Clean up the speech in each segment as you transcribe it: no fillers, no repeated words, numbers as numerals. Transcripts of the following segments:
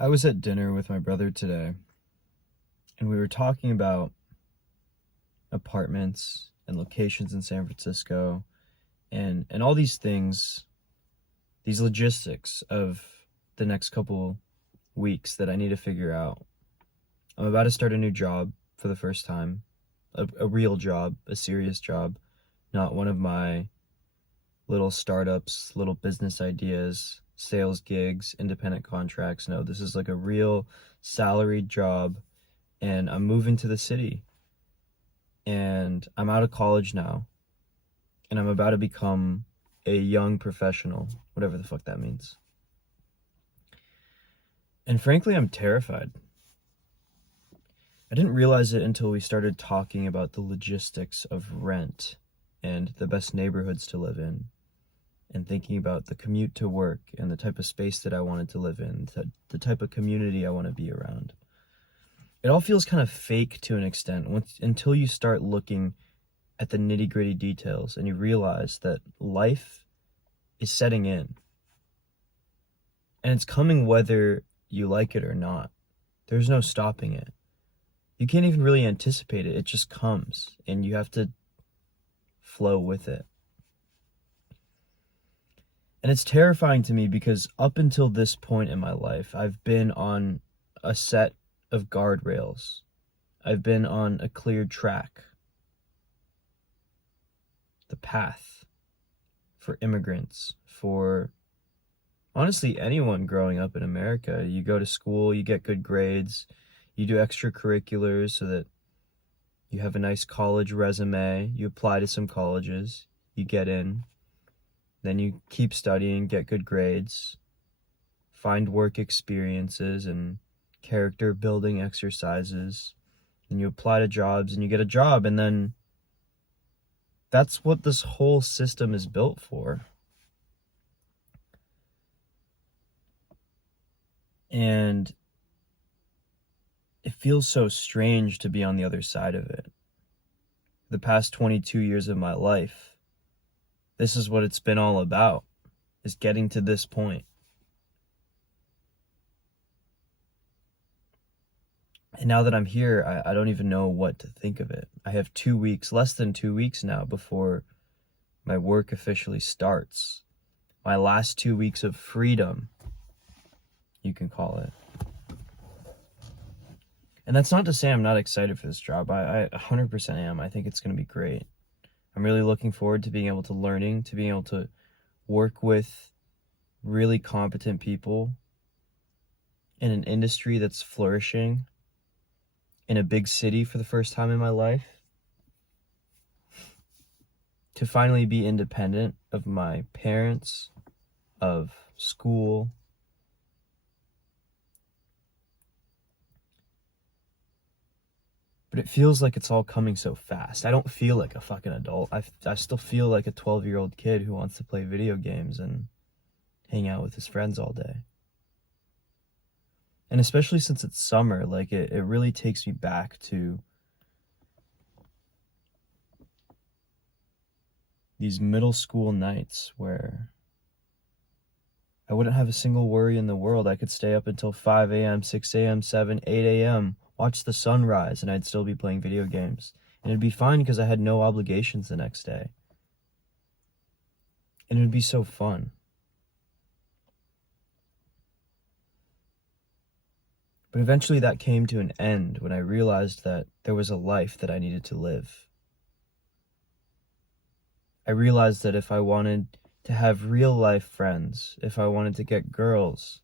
I was at dinner with my brother today, and we were talking about apartments and locations in San Francisco and all these things, these logistics of the next couple weeks that I need to figure out. I'm about to start a new job for the first time, a real job, a serious job, not one of my little startups, little business ideas, sales gigs, independent contracts. No, this is like a real salaried job, and I'm moving to the city, and I'm out of college now, and I'm about to become a young professional, whatever the fuck that means. And frankly, I'm terrified. I didn't realize it until we started talking about the logistics of rent and the best neighborhoods to live in, and thinking about the commute to work and the type of space that I wanted to live in, the type of community I want to be around. It all feels kind of fake to an extent until you start looking at the nitty-gritty details and you realize that life is setting in. And it's coming whether you like it or not. There's no stopping it. You can't even really anticipate it. It just comes, and you have to flow with it. And it's terrifying to me because up until this point in my life, I've been on a set of guardrails. I've been on a cleared track. The path for immigrants, for honestly anyone growing up in America. You go to school, you get good grades, you do extracurriculars so that you have a nice college resume, you apply to some colleges, you get in, then you keep studying, get good grades, find work experiences and character building exercises, and you apply to jobs and you get a job, and then that's what this whole system is built for. And it feels so strange to be on the other side of it. The past 22 years of my life, this is what it's been all about, is getting to this point. And now that I'm here, I don't even know what to think of it. I have 2 weeks, less than 2 weeks now before my work officially starts. My last 2 weeks of freedom, you can call it. And that's not to say I'm not excited for this job. I 100% am. I think it's going to be great. I'm really looking forward to being able to work with really competent people in an industry that's flourishing in a big city for the first time in my life. To finally be independent of my parents, of school. But it feels like it's all coming so fast. I don't feel like a fucking adult. I still feel like a 12-year-old kid who wants to play video games and hang out with his friends all day. And especially since it's summer, like it really takes me back to these middle school nights where I wouldn't have a single worry in the world. I could stay up until 5 a.m., 6 a.m., 7, 8 a.m., watch the sun rise, and I'd still be playing video games. And it'd be fine because I had no obligations the next day. And it'd be so fun. But eventually that came to an end when I realized that there was a life that I needed to live. I realized that if I wanted to have real life friends, if I wanted to get girls,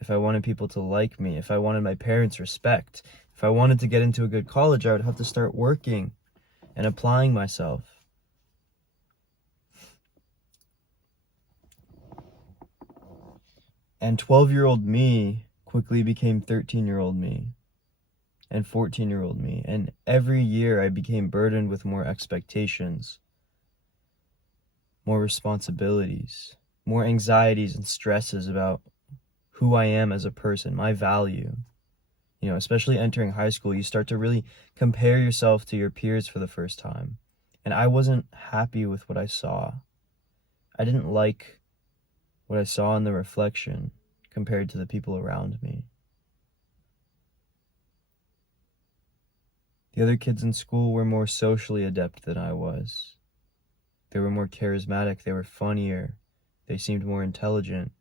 if I wanted people to like me, if I wanted my parents' respect, if I wanted to get into a good college, I would have to start working and applying myself. And 12-year-old me quickly became 13-year-old me and 14-year-old me. And every year I became burdened with more expectations, more responsibilities, more anxieties and stresses about who I am as a person, my value. You know, especially entering high school, you start to really compare yourself to your peers for the first time. And I wasn't happy with what I saw. I didn't like what I saw in the reflection compared to the people around me. The other kids in school were more socially adept than I was. They were more charismatic, they were funnier, they seemed more intelligent.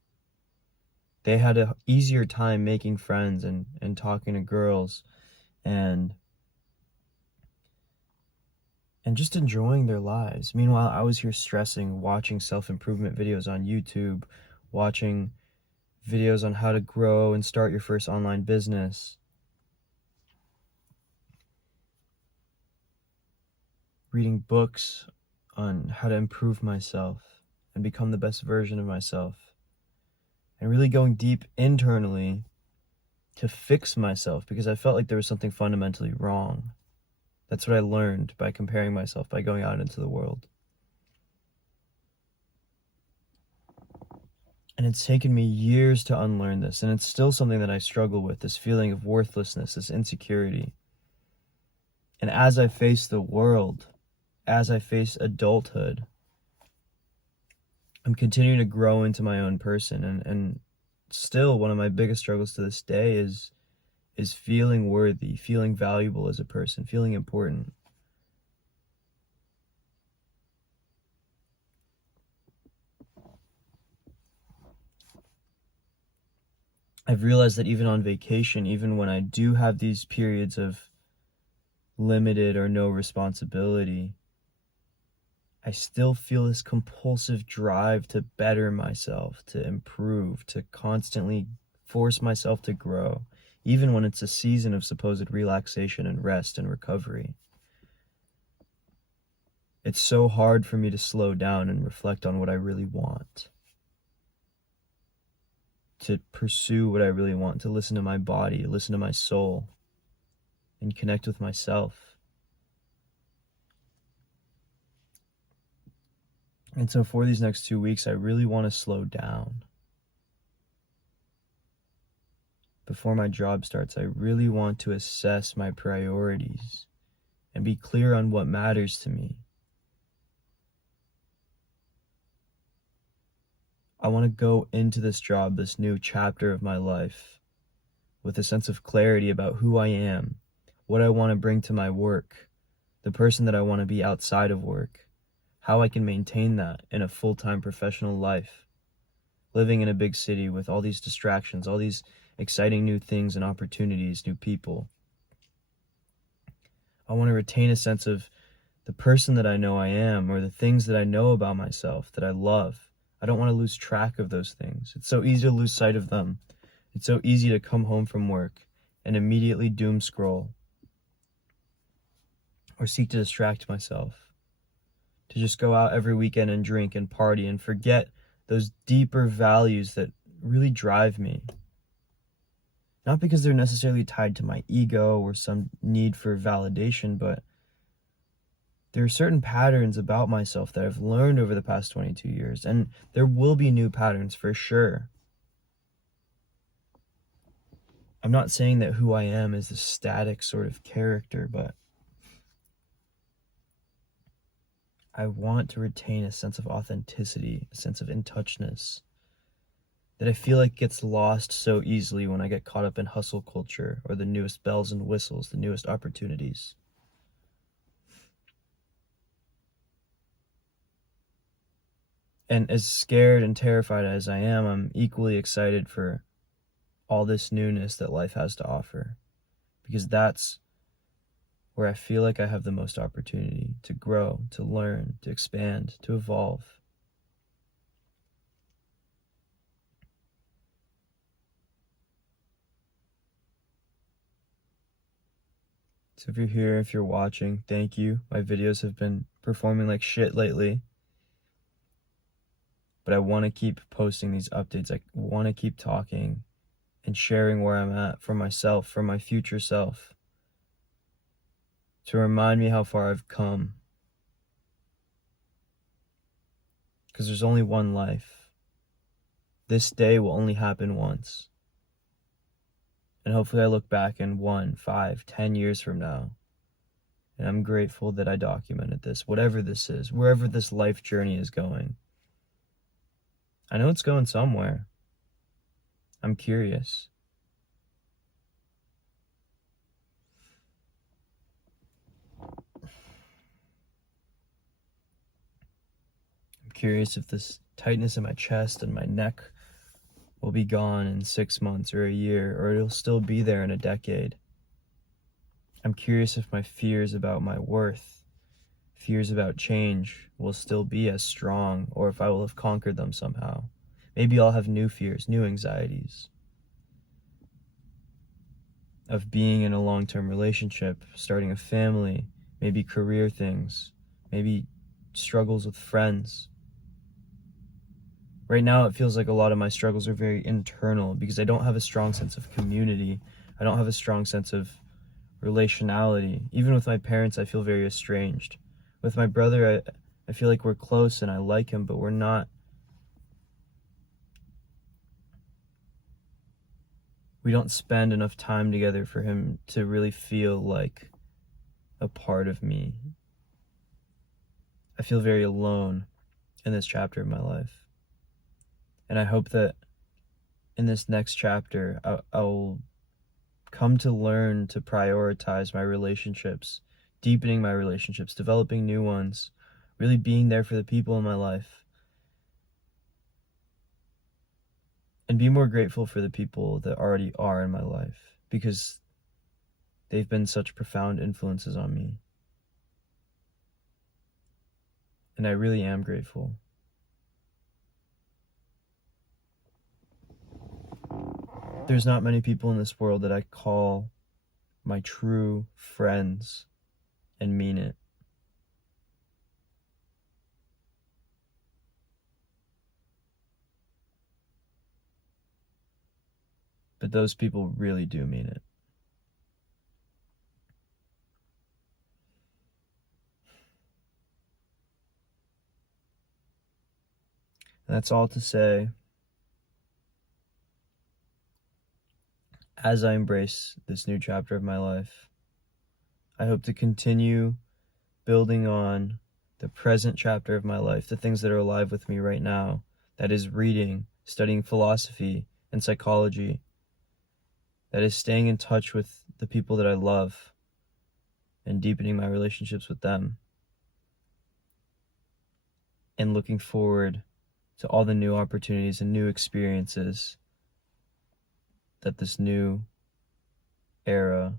They had an easier time making friends and talking to girls and just enjoying their lives. Meanwhile, I was here stressing, watching self-improvement videos on YouTube, watching videos on how to grow and start your first online business, reading books on how to improve myself and become the best version of myself, and really going deep internally to fix myself because I felt like there was something fundamentally wrong. That's what I learned by comparing myself, by going out into the world. And it's taken me years to unlearn this, and it's still something that I struggle with, this feeling of worthlessness, this insecurity. And as I face the world, as I face adulthood, I'm continuing to grow into my own person, and still one of my biggest struggles to this day is feeling worthy, feeling valuable as a person, feeling important. I've realized that even on vacation, even when I do have these periods of limited or no responsibility, I still feel this compulsive drive to better myself, to improve, to constantly force myself to grow, even when it's a season of supposed relaxation and rest and recovery. It's so hard for me to slow down and reflect on what I really want, to pursue what I really want, to listen to my body, listen to my soul, and connect with myself. And so for these next 2 weeks, I really want to slow down. Before my job starts, I really want to assess my priorities and be clear on what matters to me. I want to go into this job, this new chapter of my life, with a sense of clarity about who I am, what I want to bring to my work, the person that I want to be outside of work, how I can maintain that in a full-time professional life, living in a big city with all these distractions, all these exciting new things and opportunities, new people. I want to retain a sense of the person that I know I am, or the things that I know about myself that I love. I don't want to lose track of those things. It's so easy to lose sight of them. It's so easy to come home from work and immediately doom scroll or seek to distract myself, to just go out every weekend and drink and party and forget those deeper values that really drive me. Not because they're necessarily tied to my ego or some need for validation, but there are certain patterns about myself that I've learned over the past 22 years, and there will be new patterns for sure. I'm not saying that who I am is a static sort of character, but I want to retain a sense of authenticity, a sense of in-touchness that I feel like gets lost so easily when I get caught up in hustle culture or the newest bells and whistles, the newest opportunities. And as scared and terrified as I am, I'm equally excited for all this newness that life has to offer, because that's where I feel like I have the most opportunity to grow, to learn, to expand, to evolve. So if you're here, if you're watching, thank you. My videos have been performing like shit lately, but I want to keep posting these updates. I want to keep talking and sharing where I'm at for myself, for my future self, to remind me how far I've come. Because there's only one life. This day will only happen once. And hopefully I look back in 1, 5, 10 years from now, and I'm grateful that I documented this, whatever this is, wherever this life journey is going. I know it's going somewhere. I'm curious. curious if this tightness in my chest and my neck will be gone in 6 months or a year, or it'll still be there in a decade. I'm curious if my fears about my worth, fears about change, will still be as strong, or if I will have conquered them somehow. Maybe I'll have new fears, new anxieties of being in a long-term relationship, starting a family, maybe career things, maybe struggles with friends. Right now, it feels like a lot of my struggles are very internal because I don't have a strong sense of community. I don't have a strong sense of relationality. Even with my parents, I feel very estranged. With my brother, I feel like we're close and I like him, but we're not. We don't spend enough time together for him to really feel like a part of me. I feel very alone in this chapter of my life. And I hope that in this next chapter, I'll come to learn to prioritize my relationships, deepening my relationships, developing new ones, really being there for the people in my life. And be more grateful for the people that already are in my life because they've been such profound influences on me. And I really am grateful. There's not many people in this world that I call my true friends and mean it. But those people really do mean it. And that's all to say, as I embrace this new chapter of my life, I hope to continue building on the present chapter of my life, the things that are alive with me right now, that is reading, studying philosophy and psychology, that is staying in touch with the people that I love and deepening my relationships with them, and looking forward to all the new opportunities and new experiences that this new era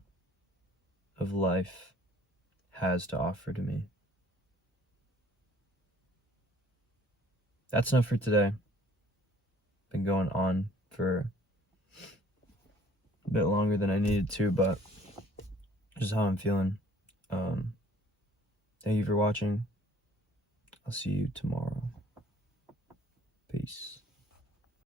of life has to offer to me. That's enough for today. Been going on for a bit longer than I needed to, but just how I'm feeling. Thank you for watching. I'll see you tomorrow. Peace.